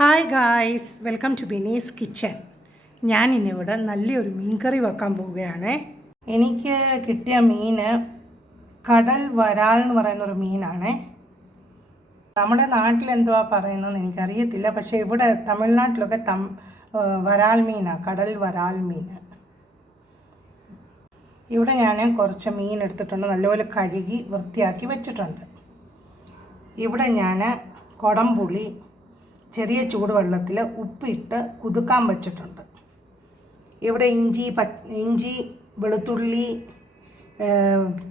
Hi guys, welcome to Bini's kitchen. ഞാൻ ഇന്നിവിടെ നല്ലൊരു മീൻ കറി വെക്കാൻ പോവുകയാണ്. എനിക്ക് കിട്ടിയ മീൻ കടൽ വരാൽ എന്ന് പറയുന്നൊരു മീനാണ്. നമ്മുടെ നാട്ടിൽ എന്തുവാ പറയുന്നതെന്ന് എനിക്കറിയത്തില്ല, പക്ഷേ ഇവിടെ തമിഴ്നാട്ടിലൊക്കെ വരാൽ മീനാണ്, കടൽ വരാൽ മീൻ. ഇവിടെ ഞാൻ കുറച്ച് മീൻ എടുത്തിട്ടുണ്ട്, നല്ലപോലെ കഴുകി വൃത്തിയാക്കി വെച്ചിട്ടുണ്ട്. ഇവിടെ ഞാൻ കുടംപുളി ചെറിയ ചൂടുവെള്ളത്തിൽ ഉപ്പിട്ട് കുതുക്കാൻ വെച്ചിട്ടുണ്ട്. ഇവിടെ ഇഞ്ചി വെളുത്തുള്ളി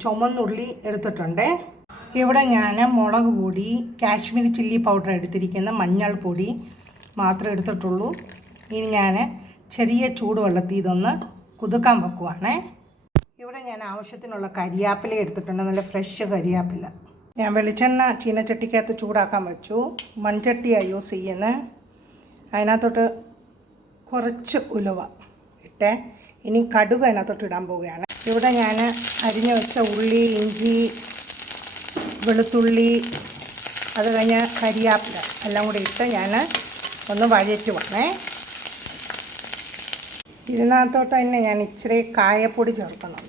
ചുമന്നുള്ളി എടുത്തിട്ടുണ്ട്. ഇവിടെ ഞാൻ മുളക് പൊടി, കാശ്മീരി ചില്ലി പൗഡർ എടുത്തിരിക്കുന്ന മഞ്ഞൾപ്പൊടി മാത്രമേ എടുത്തിട്ടുള്ളൂ. ഇനി ഞാൻ ചെറിയ ചൂടുവെള്ളത്തിൽ ഇതൊന്ന് കുതുക്കാൻ വെക്കുവാണ്. ഇവിടെ ഞാൻ ആവശ്യത്തിനുള്ള കരിയാപ്പില എടുത്തിട്ടുണ്ട്, നല്ല ഫ്രഷ് കരിയാപ്പില. ഞാൻ വെളിച്ചെണ്ണ ചീനച്ചട്ടിക്കകത്ത് ചൂടാക്കാൻ വെച്ചു. മൺചട്ടിയാണ് യൂസ് ചെയ്യുന്നത്. അതിനകത്തോട്ട് കുറച്ച് ഉലുവ ഇട്ടേ. ഇനി കടുക് അതിനകത്തോട്ട് ഇടാൻ പോവുകയാണ്. ഇവിടെ ഞാൻ അരിഞ്ഞു വെച്ച ഉള്ളി, ഇഞ്ചി, വെളുത്തുള്ളി, അത് കഴിഞ്ഞ് കരിയാപ്പില എല്ലാം കൂടി ഇട്ട് ഞാൻ ഒന്ന് വഴറ്റുവാണേ. ഇതിനകത്തോട്ട് തന്നെ ഞാൻ ഇച്ചിരി കായപ്പൊടി ചേർക്കുന്നുണ്ട്.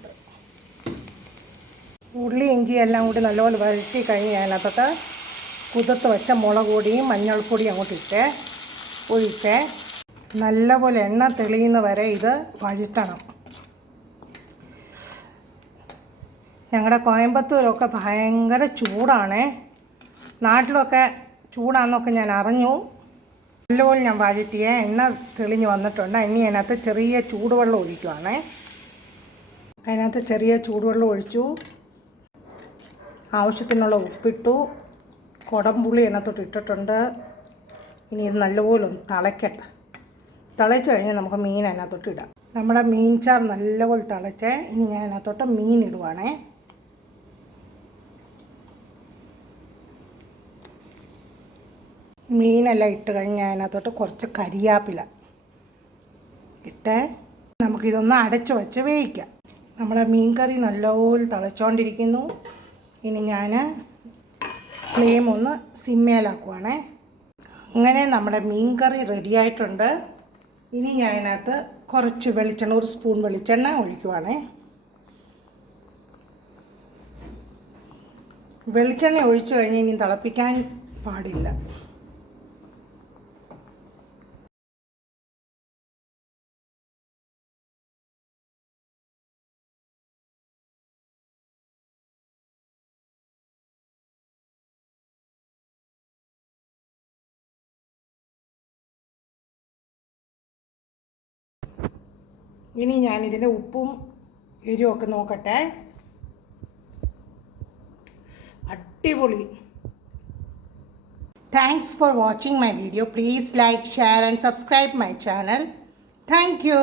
ഉള്ളി ഇഞ്ചി എല്ലാം കൂടി നല്ലപോലെ വഴറ്റി കഴിഞ്ഞ് അതിനകത്തോട്ട് കുതിർത്ത് വെച്ച മുളക് പൊടിയും മഞ്ഞൾപ്പൊടിയും അങ്ങോട്ട് ഒഴിച്ച് നല്ലപോലെ എണ്ണ തെളിയുന്ന വരെ ഇത് വഴറ്റണം. ഞങ്ങളുടെ കോയമ്പത്തൂരൊക്കെ ഭയങ്കര ചൂടാണ്. നാട്ടിലൊക്കെ ചൂടാണെന്നൊക്കെ ഞാൻ അറിഞ്ഞു. നല്ലപോലെ ഞാൻ വഴറ്റിയ എണ്ണ തെളിഞ്ഞ് വന്നിട്ടുണ്ട്. ഇനി അതിനകത്ത് ചെറിയ ചൂടുവെള്ളം ഒഴിക്കുവാണേ. അതിനകത്ത് ചെറിയ ചൂടുവെള്ളം ഒഴിച്ചു, ആവശ്യത്തിനുള്ള ഉപ്പിട്ടു, കുടംപുളി അതിനകത്തോട്ട് ഇട്ടിട്ടുണ്ട്. ഇനി ഇത് നല്ലപോലെ ഒന്ന് തിളയ്ക്കട്ടെ. തിളച്ച് കഴിഞ്ഞ് നമുക്ക് മീൻ അതിനകത്തോട്ട് ഇടാം. നമ്മുടെ മീൻ ചാറ് നല്ലപോലെ തിളച്ച് ഇനി ഞാൻ അതിനകത്തോട്ട് മീൻ ഇടുവാണേ. മീനെല്ലാം ഇട്ട് കഴിഞ്ഞ് അതിനകത്തോട്ട് കുറച്ച് കരിയാപ്പില ഇട്ട് നമുക്കിതൊന്ന് അടച്ചു വെച്ച് വേവിക്കാം. നമ്മുടെ മീൻ കറി നല്ലപോലെ തിളച്ചുകൊണ്ടിരിക്കുന്നു. ഇനി ഞാൻ ഫ്ലെയിം ഒന്ന് സിമ്മേലാക്കുവാണേ. അങ്ങനെ നമ്മുടെ മീൻ കറി റെഡിയായിട്ടുണ്ട്. ഇനി ഞാൻ അതിനകത്ത് കുറച്ച് വെളിച്ചെണ്ണ, ഒരു സ്പൂൺ വെളിച്ചെണ്ണ ഒഴിക്കുവാണേ. വെളിച്ചെണ്ണ ഒഴിച്ചു കഴിഞ്ഞ് ഇനി തിളപ്പിക്കാൻ പാടില്ല. ഇനി ഞാനിതിൻ്റെ ഉപ്പും എരിവുമൊക്കെ നോക്കട്ടെ. അടിപൊളി. Thanks for watching my video. Please like, share and subscribe my channel. Thank you.